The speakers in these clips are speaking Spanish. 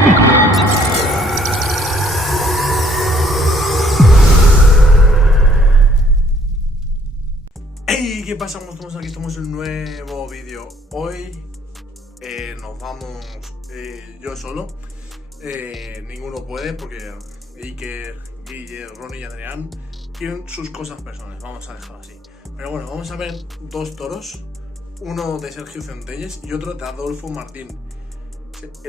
Hey, ¿qué pasa? ¿Cómo estamos? Aquí estamos en un nuevo vídeo. Hoy nos vamos yo solo. Ninguno puede porque Iker, Guille, Ronnie y Adrián tienen sus cosas personales. Vamos a dejarlo así. Pero bueno, vamos a ver dos toros. Uno de Sergio Centelles y otro de Adolfo Martín.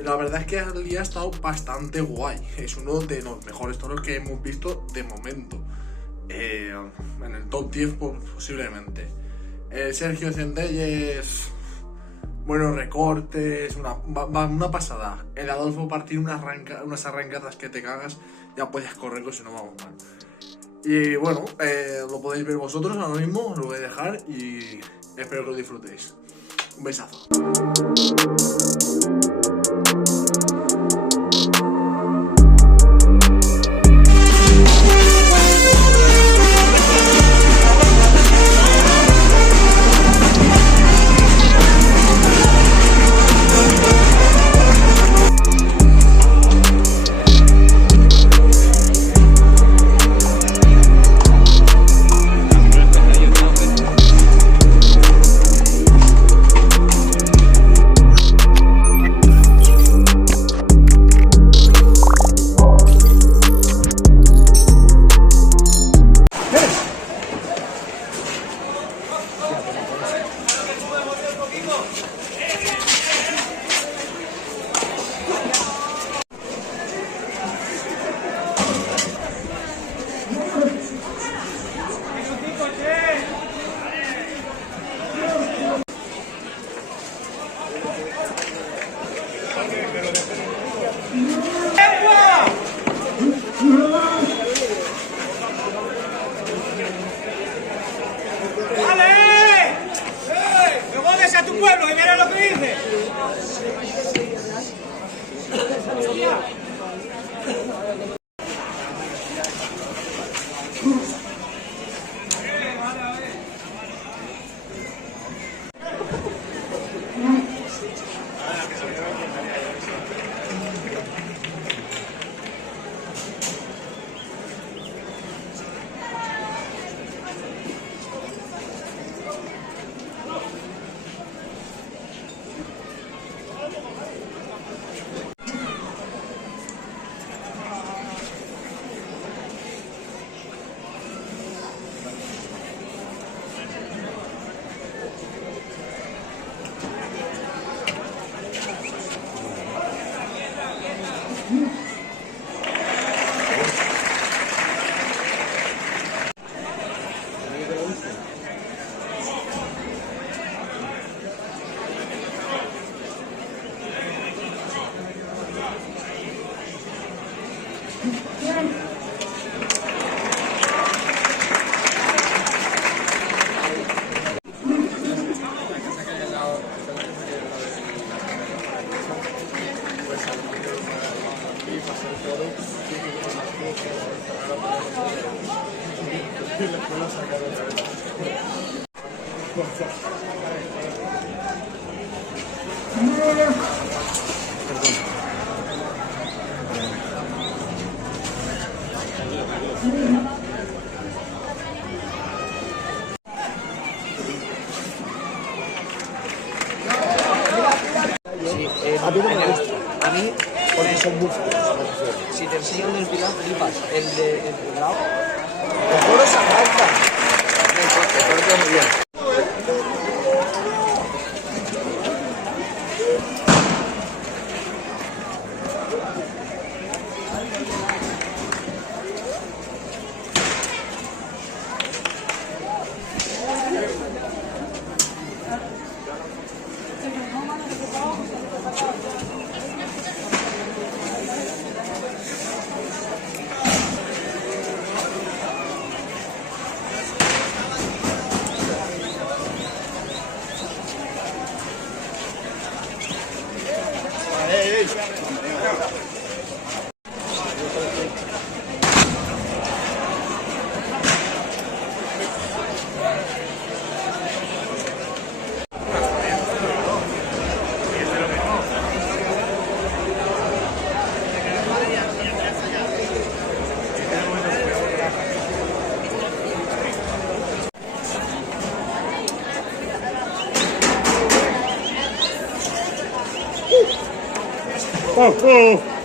La verdad es que el día ha estado bastante guay. Es uno de los mejores toros que hemos visto de momento. En el top 10 posiblemente. Sergio Centelles, buenos recortes, una pasada. El Adolfo Martín, unas arrancadas que te cagas, ya puedes correr si no vamos mal. Y bueno, lo podéis ver vosotros ahora mismo, os lo voy a dejar y espero que lo disfrutéis. Un besazo. ¡A tu pueblo, que mira lo que dice! A mí no me gusta. A mí, porque son músculos. Si te enseñan del pilar, flipas. El de grado, el toro se arranca. El toro queda muy bien. oh, oh.